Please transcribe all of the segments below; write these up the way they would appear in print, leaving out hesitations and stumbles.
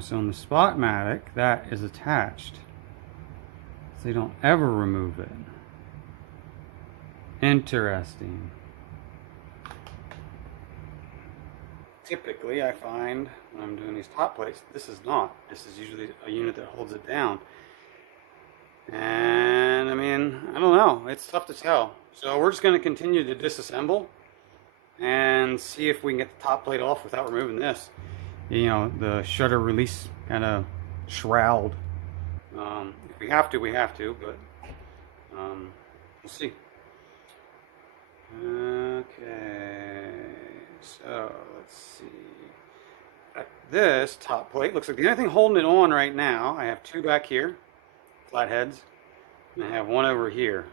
So in the Spotmatic, that is attached. So you don't ever remove it. Interesting. Typically, I find when I'm doing these top plates, this is not. This is usually a unit that holds it down. And I mean, I don't know. It's tough to tell. So we're just going to continue to disassemble and see if we can get the top plate off without removing this. You know, the shutter release kind of shroud. If we have to, we have to, but we'll see. Okay, so let's see. This top plate looks like the only thing holding it on right now. I have two back here, flatheads, and I have one over here.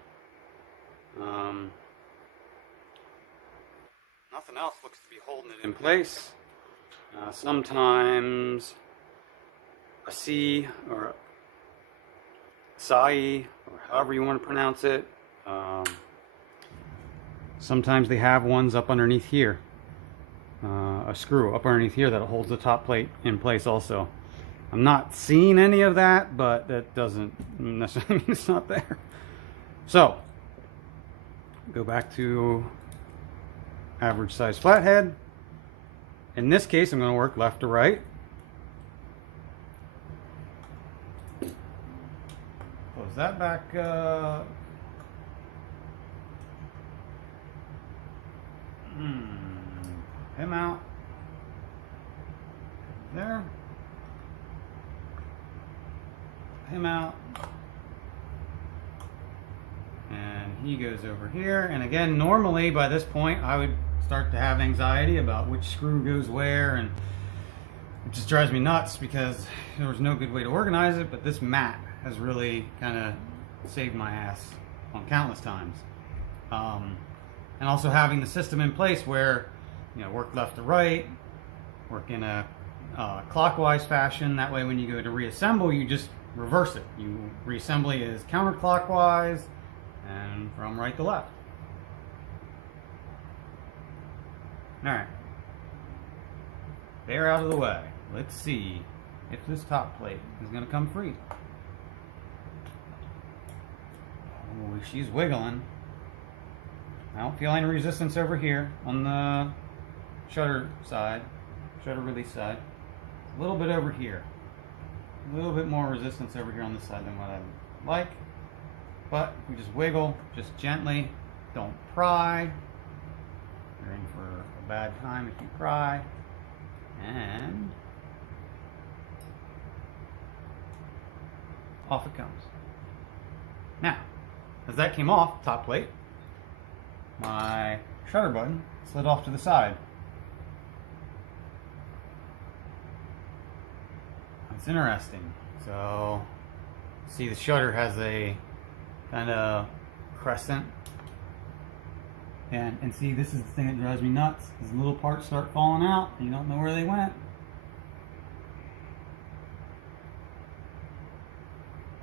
Nothing else looks to be holding it in place. Sometimes Asahi or Asahi, or however you want to pronounce it. Sometimes they have ones up underneath here. A screw up underneath here that holds the top plate in place also. I'm not seeing any of that, but that doesn't necessarily mean it's not there. So, go back to average size flathead. In this case, I'm going to work left to right. Close that back up. Him out. There. Him out. And he goes over here. And again, normally by this point, I would start to have anxiety about which screw goes where, and it just drives me nuts because there was no good way to organize it, but this mat has really kind of saved my ass on countless times. And also having the system in place where, you know, work left to right, work in a clockwise fashion. That way when you go to reassemble, you just reverse it. You reassembly is counterclockwise and from right to left. Alright. They're out of the way. Let's see if this top plate is going to come free. Oh, she's wiggling. I don't feel any resistance over here on the shutter side, shutter release side. A little bit over here. A little bit more resistance over here on this side than what I would like. But if we just wiggle, just gently, don't pry. You're in for a bad time if you pry. And off it comes. Now, as that came off, top plate, my shutter button slid off to the side. That's interesting. So, see the shutter has a kind of crescent. And see, this is the thing that drives me nuts. These little parts start falling out, and you don't know where they went.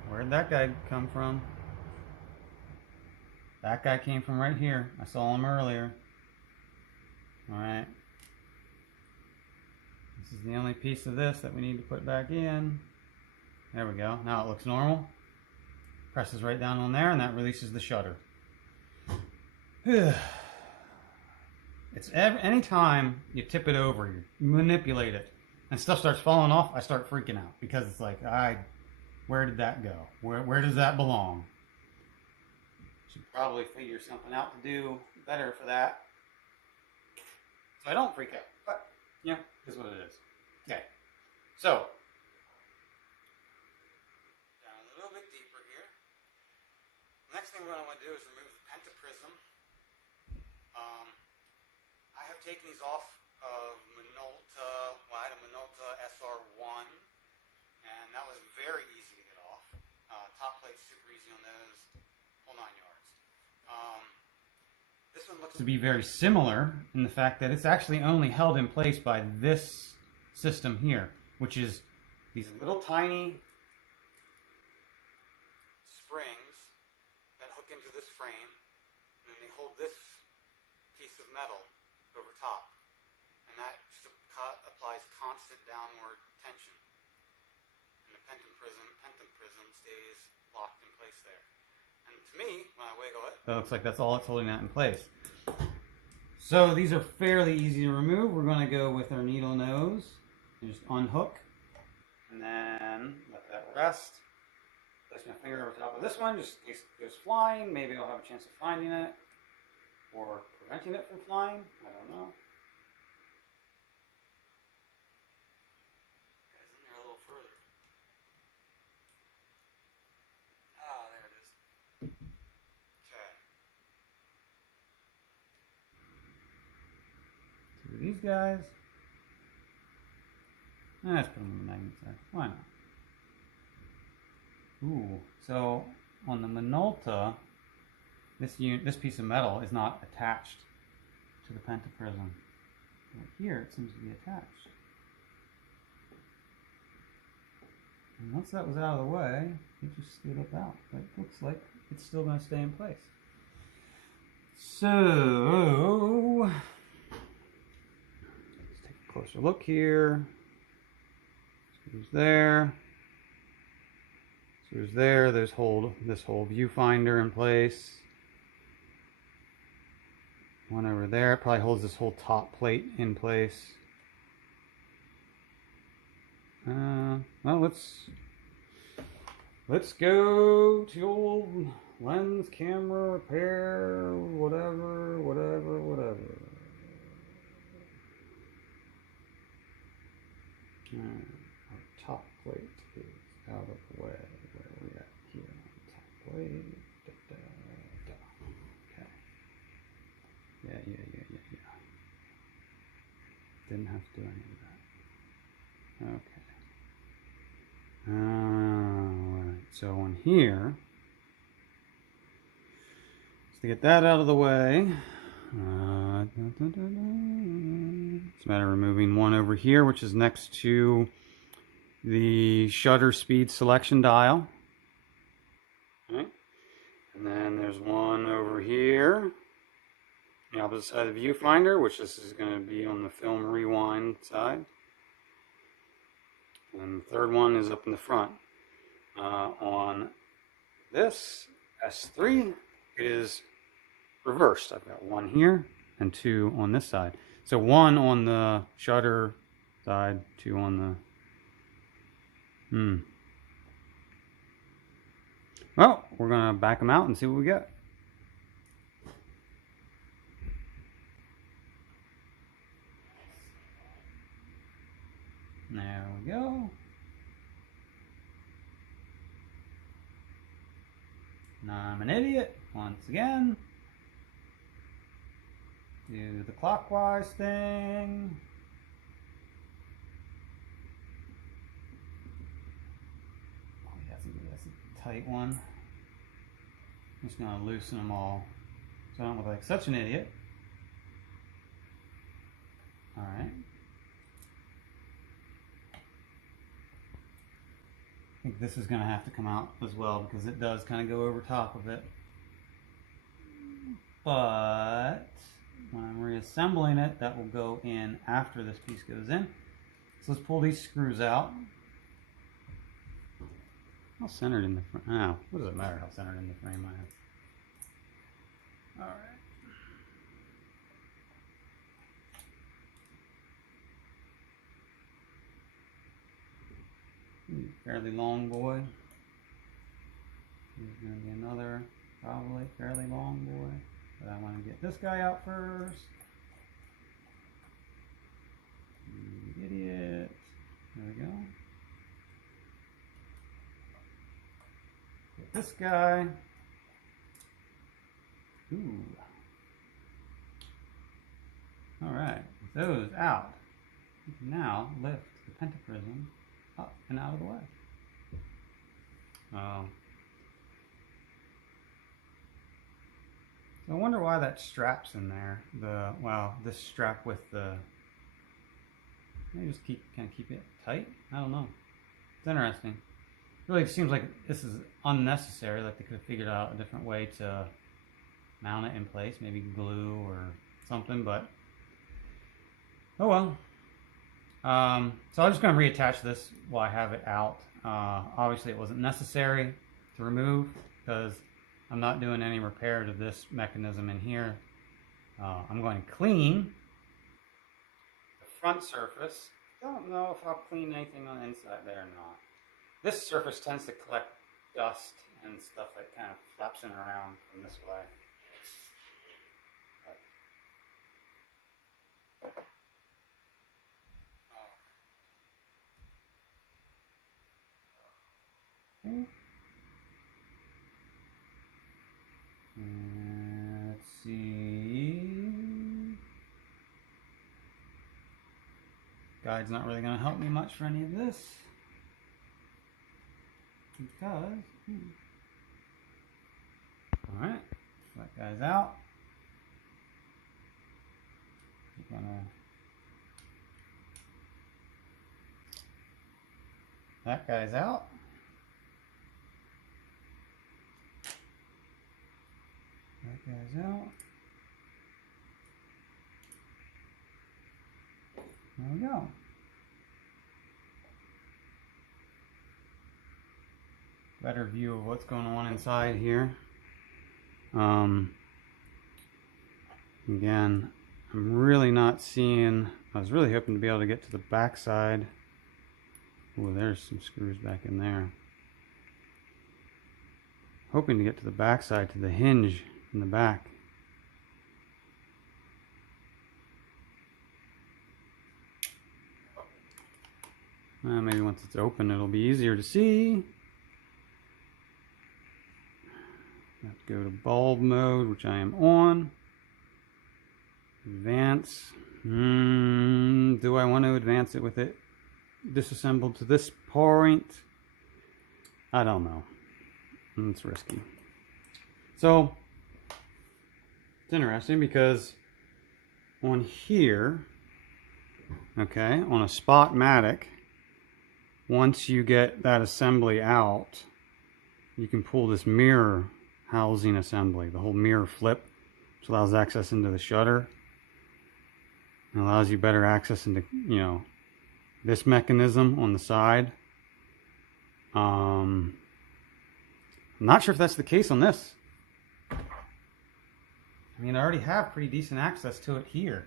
Where'd that guy come from? That guy came from right here. I saw him earlier. Alright. This is the only piece of this that we need to put back in. There we go. Now it looks normal. Presses right down on there, and that releases the shutter. It's anytime you tip it over, you manipulate it, and stuff starts falling off, I start freaking out because it's like, where did that go? Where does that belong? Should probably figure something out to do better for that, so I don't freak out. But yeah, this is what it is. Okay, so down a little bit deeper here. Next thing we're going to want to do is remove the pentaprism. I have taken these off of Minolta. Well, I had a Minolta SR1, and that was very easy to get off. Top plate's super easy on those, whole 9 yards. This one looks to be very similar in the fact that it's actually only held in place by this system here, which is these little tiny springs that hook into this frame, and they hold this piece of metal over top, and that So it looks like that's all it's holding that in place. So these are fairly easy to remove. We're going to go with our needle nose and just unhook and then let that rest. Place my finger over top of this one just in case it goes flying. Maybe I'll have a chance of finding it or preventing it from flying. I don't know. It's in there a little further. Ah, there it is. Okay. So these guys. Let's put them in the magnet side. Why not? Ooh, so on the Minolta, this piece of metal is not attached to the pentaprism. But here it seems to be attached. And once that was out of the way, it just stood up out. But it looks like it's still going to stay in place. So, let's take a closer look here. Screws there. Screws there. There's this whole viewfinder in place. One over there. It probably holds this whole top plate in place. Well, let's go to old lens, camera, repair, whatever. Our top plate is out of the way. Where are we at here on the top plate? Okay. Yeah. Didn't have to do any of that. Okay. Alright, so on here, just to get that out of the way, it's a matter of removing one over here, which is next to the shutter speed selection dial. Okay. And then there's one over here, the opposite side of the viewfinder, which this is going to be on the film rewind side. And the third one is up in the front. On this S3, it is reversed. I've got one here and two on this side. So one on the shutter side, two on the... Well, we're going to back them out and see what we get. There we go. Now I'm an idiot once again. Do the clockwise thing. Oh, that's a tight one. I'm just going to loosen them all so I don't look like such an idiot. Alright. I think this is going to have to come out as well because it does kind of go over top of it. But when I'm reassembling it, that will go in after this piece goes in. So let's pull these screws out. How centered in the frame? Oh, what does it matter how centered in the frame I have? Alright. Fairly long boy. Here's going to be another probably fairly long boy. But I want to get this guy out first. You idiot. There we go. Get this guy. Ooh. Alright, with those out, you can now lift the pentaprism up and out of the way. So I wonder why that strap's in there. This strap with the... Maybe just kind of keep it tight? I don't know. It's interesting. It really seems like this is unnecessary, like they could have figured out a different way to mount it in place, maybe glue or something, but oh well. So I'm just going to reattach this while I have it out. Obviously it wasn't necessary to remove because I'm not doing any repair to this mechanism in here. I'm going to clean the front surface. Don't know if I'll clean anything on the inside there or not. This surface tends to collect dust and stuff that kind of flaps in around from this way. Let's see. Guide's not really going to help me much for any of this. Because, alright, that guy's out. That guy's out. That guy's out. There we go. Better view of what's going on inside here. Again, I'm really not seeing. I was really hoping to be able to get to the back side. Oh, there's some screws back in there. Hoping to get to the back side, to the hinge in the back. Maybe once it's open, it'll be easier to see. Have to go to bulb mode, which I am on. Advance. Do I want to advance it with it disassembled to this point? I don't know. It's risky. So, it's interesting because on here, okay, on a Spotmatic, once you get that assembly out, you can pull this mirror housing assembly, the whole mirror flip, which allows access into the shutter. It allows you better access into, you know, this mechanism on the side. I'm not sure if that's the case on this. I mean, I already have pretty decent access to it here.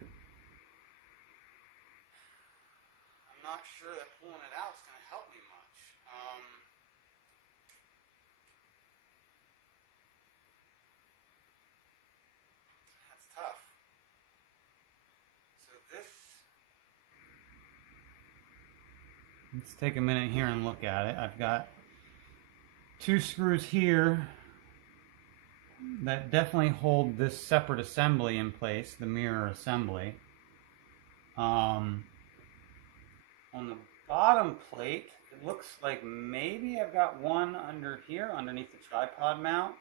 I'm not sure that pulling it out is going to help me much. That's tough. So this... Let's take a minute here and look at it. I've got 2 screws here that definitely hold this separate assembly in place, the mirror assembly. On the bottom plate, it looks like maybe I've got one under here, underneath the tripod mount.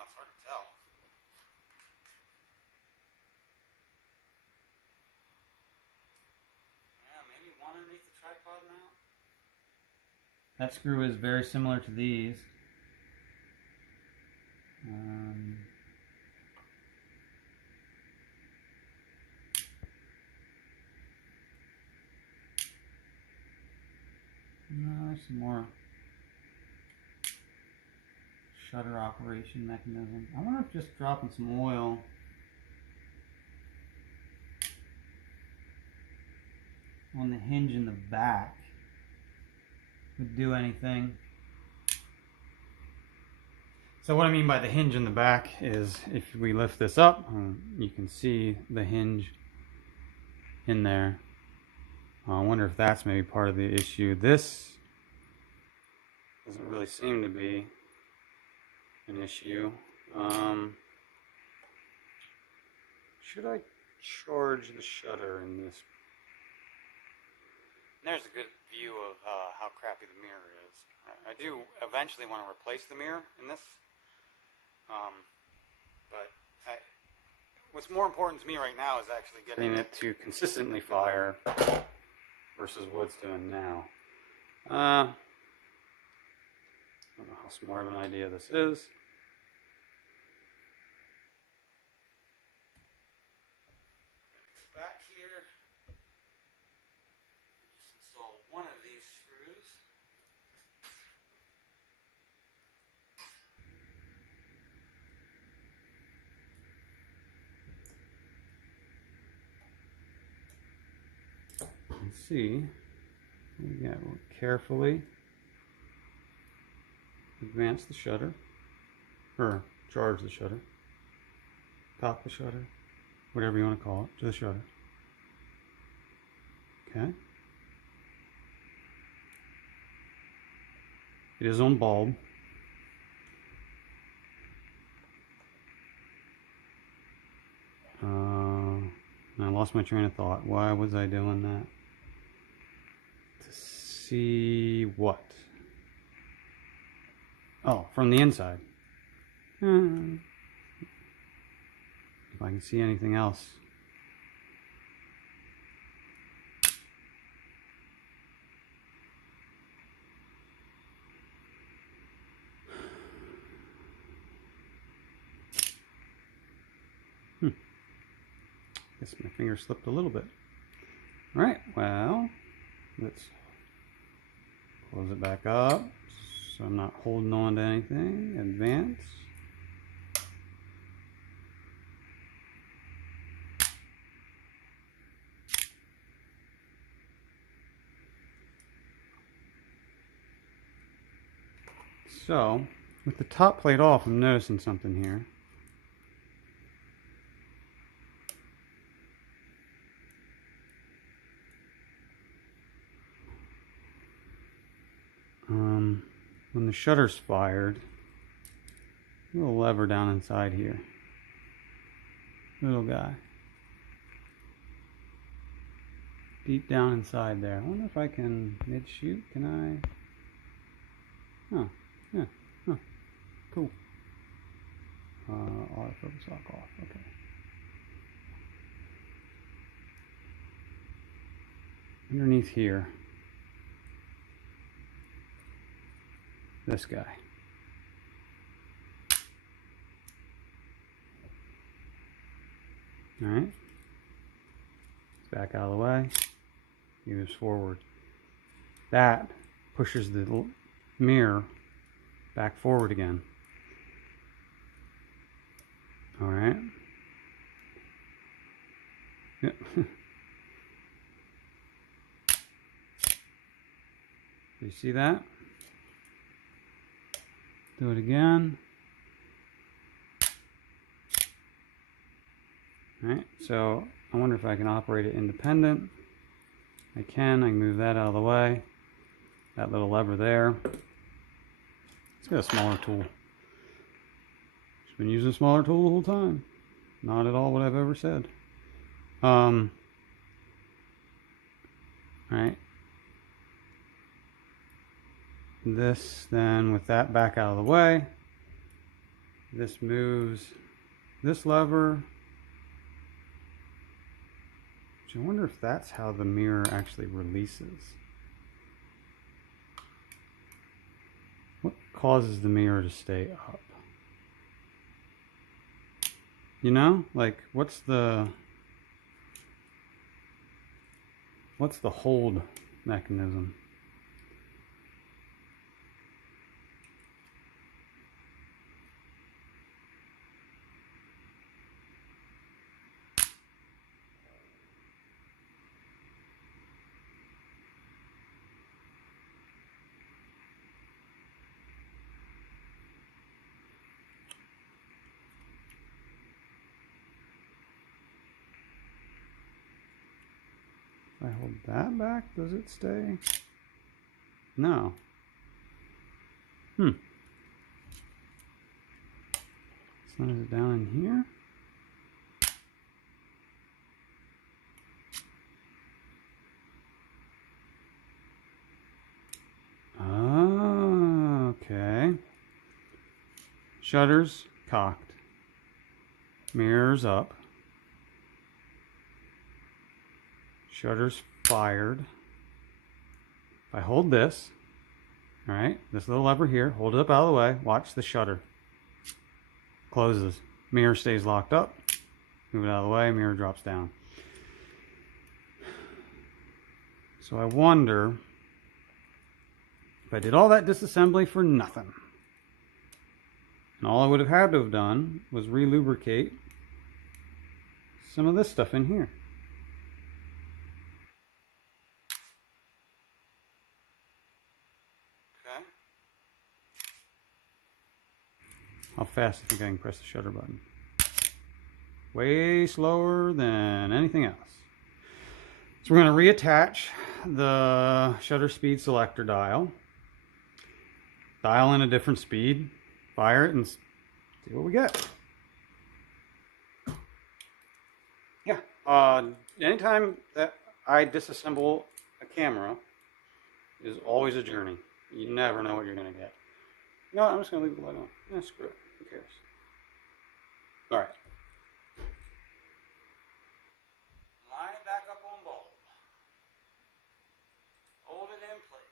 It's hard to tell. Yeah, maybe one underneath the tripod mount. That screw is very similar to these. No, there's some more shutter operation mechanism. I wonder if just dropping some oil on the hinge in the back would do anything. So what I mean by the hinge in the back is if we lift this up, you can see the hinge in there. I wonder if that's maybe part of the issue. This doesn't really seem to be an issue. Should I charge the shutter in this? There's a good view of how crappy the mirror is. I do eventually want to replace the mirror in this. But what's more important to me right now is actually getting it to consistently fire versus what it's doing now. I don't know how smart of an idea this is. Back here, just install one of these screws. see, we'll carefully advance the shutter, or charge the shutter, top the shutter, whatever you want to call it, to the shutter. Okay. It is on bulb. I lost my train of thought. Why was I doing that? To see what? Oh, from the inside. If I can see anything else. Guess my finger slipped a little bit. Alright, well, let's close it back up so I'm not holding on to anything. Advance. So, with the top plate off, I'm noticing something here. When the shutter's fired, little lever down inside here, little guy, deep down inside there. I wonder if I can mid-shoot. Can I? Oh, yeah, huh, cool. Autofocus lock off. Okay. Underneath here. This guy. Alright. Back out of the way. He moves forward. That pushes the mirror back forward again. Alright. Yep. You see that? Do it again. Alright, so I wonder if I can operate it independent. I can move that out of the way. That little lever there. It's got a smaller tool. Just been using a smaller tool the whole time. Not at all what I've ever said. Alright. This then, with that back out of the way, this moves this lever. Which I wonder if that's how the mirror actually releases. What causes the mirror to stay up? You know, like what's the hold mechanism? If I hold that back, does it stay? No. Slide it down in here. Ah, okay. Shutters cocked. Mirrors up. Shutters fired. If I hold this, all right, this little lever here, hold it up out of the way, watch the shutter. Closes. Mirror stays locked up. Move it out of the way, mirror drops down. So I wonder if I did all that disassembly for nothing. And all I would have had to have done was re-lubricate some of this stuff in here. How fast do you think I can press the shutter button? Way slower than anything else. So we're going to reattach the shutter speed selector dial. Dial in a different speed, fire it, and see what we get. Yeah, anytime that I disassemble a camera is always a journey. You never know what you're going to get. You know what, I'm just going to leave the light on. Yeah, screw it. Who cares? Alright. Line it back up on bulb. Hold it in place.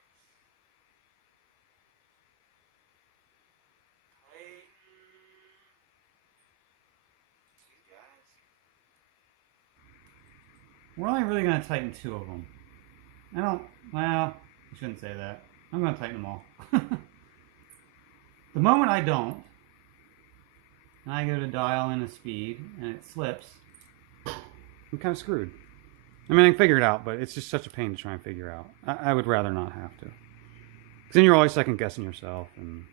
We're only really going to tighten 2 of them. Well, I shouldn't say that. I'm going to tighten them all. The moment I don't, and I go to dial in a speed, and it slips, I'm kind of screwed. I mean, I can figure it out, but it's just such a pain to try and figure out. I would rather not have to. Because then you're always second guessing yourself, and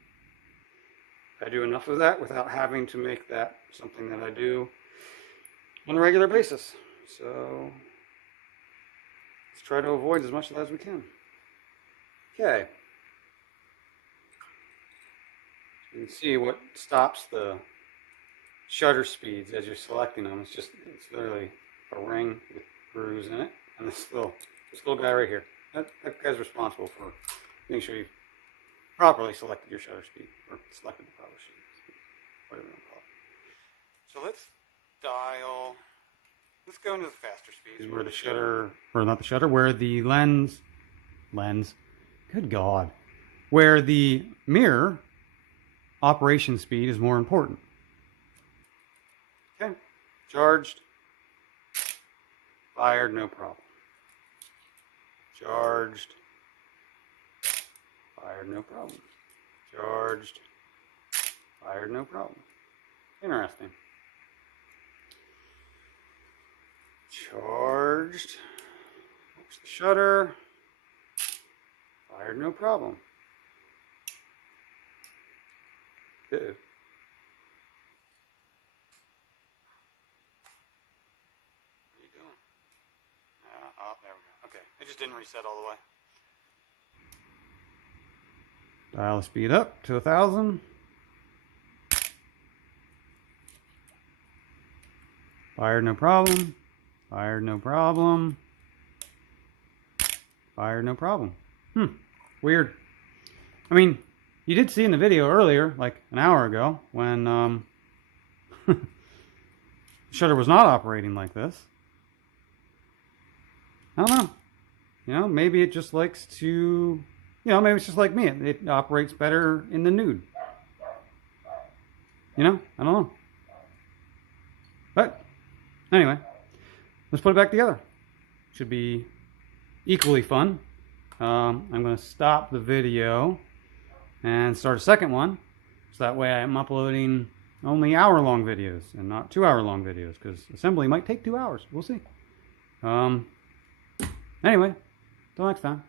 I do enough of that without having to make that something that I do on a regular basis. So let's try to avoid as much of that as we can. Okay. You can see what stops the shutter speeds as you're selecting them. It's literally a ring with grooves in it, and this little guy right here. That guy's responsible for making sure you've properly selected your shutter speed, or selected the proper speed, whatever you want to call it. So let's go into the faster speeds where the shutter, or not the shutter, where the lens, good God, where the mirror operation speed is more important. Okay, charged, fired, no problem. Charged, fired, no problem. Charged, fired, no problem. Interesting. Charged, watch the shutter, fired, no problem. Uh-oh. What are you doing? Oh, there we go. Okay, it just didn't reset all the way. Dial the speed up to 1,000. Fired, no problem. Fired, no problem. Fired, no problem. Weird. I mean, you did see in the video earlier, like an hour ago, when the shutter was not operating like this. I don't know. You know, maybe it just likes to, you know, maybe it's just like me. It operates better in the nude. You know, I don't know. But anyway, let's put it back together. Should be equally fun. I'm going to stop the video and start a second one, so that way I'm uploading only hour-long videos and not 2-hour-long videos, because assembly might take 2 hours. We'll see. Anyway, till next time.